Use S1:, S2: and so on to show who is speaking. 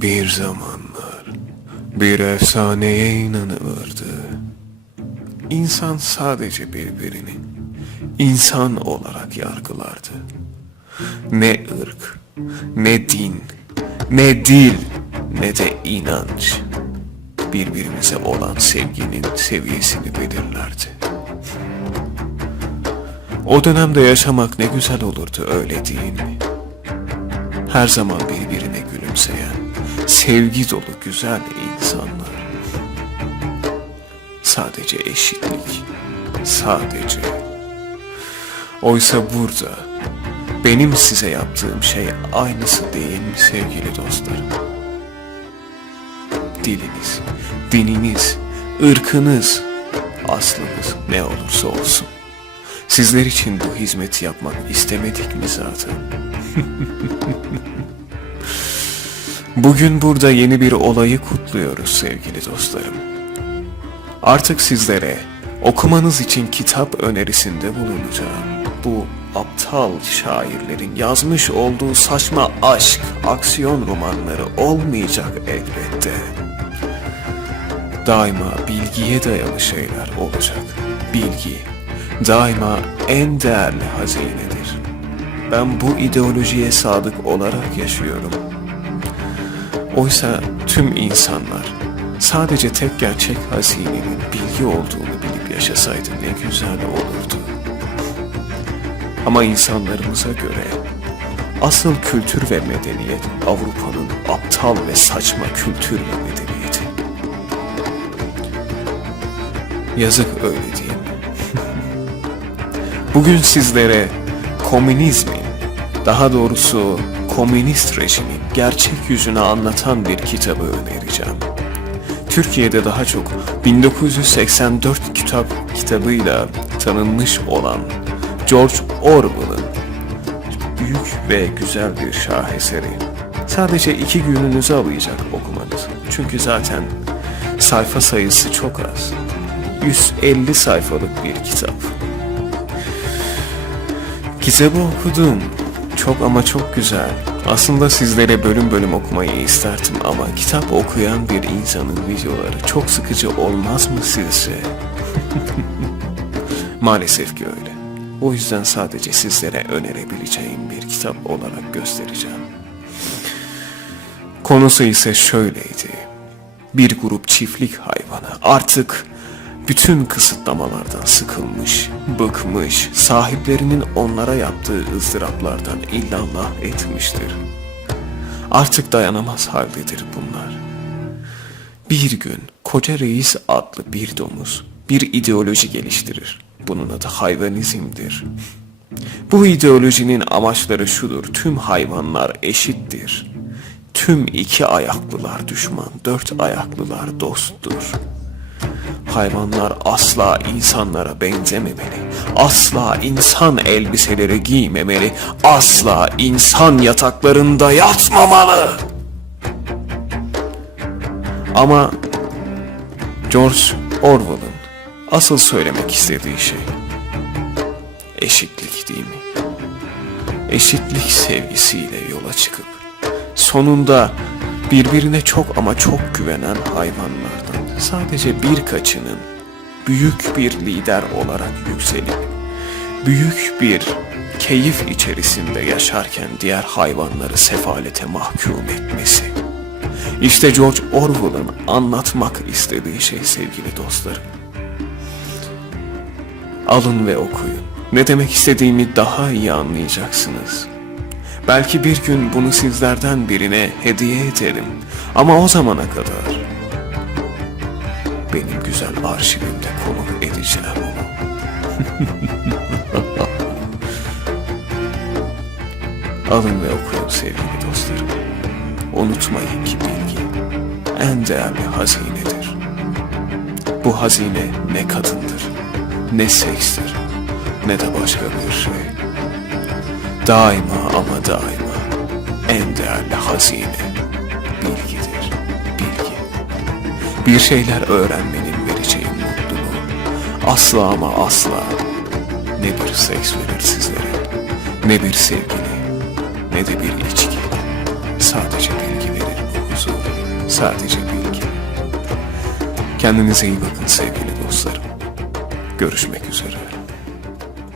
S1: Bir zamanlar bir efsaneye inanılırdı. İnsan sadece birbirini insan olarak yargılardı. Ne ırk, ne din, ne dil, ne de inanç birbirimize olan sevginin seviyesini belirlerdi. O dönemde yaşamak ne güzel olurdu öyle değil mi? Her zaman birbirine gülümseyen, sevgi dolu güzel insanlar. Sadece eşitlik, sadece. Oysa burada benim size yaptığım şey aynısı değil mi sevgili dostlarım? Diliniz, dininiz, ırkınız, aslınız ne olursa olsun. Sizler için bu hizmeti yapmak istemedik mi zaten? Bugün burada yeni bir olayı kutluyoruz sevgili dostlarım. Artık sizlere okumanız için kitap önerisinde bulunacağım. Bu aptal şairlerin yazmış olduğu saçma aşk, aksiyon romanları olmayacak elbette. Daima bilgiye dayalı şeyler olacak. Bilgi daima en değerli hazinedir. Ben bu ideolojiye sadık olarak yaşıyorum. Oysa tüm insanlar sadece tek gerçek hazinenin bilgi olduğunu bilip yaşasaydı ne güzel olurdu. Ama insanlarımıza göre asıl kültür ve medeniyet Avrupa'nın aptal ve saçma kültür ve medeniyeti. Yazık öyle değil mi? Bugün sizlere komünizmin, daha doğrusu komünist rejimin gerçek yüzünü anlatan bir kitabı önereceğim. Türkiye'de daha çok 1984 kitap kitabıyla tanınmış olan George Orwell'ın büyük ve güzel bir şaheseri. Sadece iki gününüzü alacak okumanız. Çünkü zaten sayfa sayısı çok az. 150 sayfalık bir kitap. Kitabı okudum. Çok ama çok güzel. Aslında sizlere bölüm bölüm okumayı isterdim ama kitap okuyan bir insanın videoları çok sıkıcı olmaz mı sizce? Maalesef ki öyle. O yüzden sadece sizlere önerebileceğim bir kitap olarak göstereceğim. Konusu ise şöyleydi. Bir grup çiftlik hayvanı artık bütün kısıtlamalardan sıkılmış, bıkmış, sahiplerinin onlara yaptığı ızdıraplardan illallah etmiştir. Artık dayanamaz haldedir bunlar. Bir gün koca reis adlı bir domuz bir ideoloji geliştirir. Bunun adı hayvanizmdir. Bu ideolojinin amaçları şudur. Tüm hayvanlar eşittir. Tüm iki ayaklılar düşman, dört ayaklılar dosttur. Hayvanlar asla insanlara benzememeli. Asla insan elbiseleri giymemeli. Asla insan yataklarında yatmamalı. Ama George Orwell'ın asıl söylemek istediği şey eşitlik değil mi? Eşitlik sevgisiyle yola çıkıp sonunda birbirine çok ama çok güvenen hayvanlardan sadece birkaçının büyük bir lider olarak yükselip büyük bir keyif içerisinde yaşarken diğer hayvanları sefalete mahkum etmesi. İşte George Orwell'ın anlatmak istediği şey sevgili dostlarım. Alın ve okuyun. Ne demek istediğimi daha iyi anlayacaksınız. Belki bir gün bunu sizlerden birine hediye ederim. Ama o zamana kadar benim güzel arşivimde konuk edeceğim onu. Alın ve okuyun sevgili dostlarım. Unutmayın ki bilgi en değerli hazinedir. Bu hazine ne kadındır, ne sekstir, ne de başka bir şey. Daima ama daima en değerli hazine bilgi. Bir şeyler öğrenmenin vereceği mutluluğu asla ama asla ne bir seks verir sizlere, ne bir sevgili, ne de bir içki. Sadece bilgi verir bu huzuru. sadece bilgi. Kendinize iyi bakın sevgili dostlarım. Görüşmek üzere.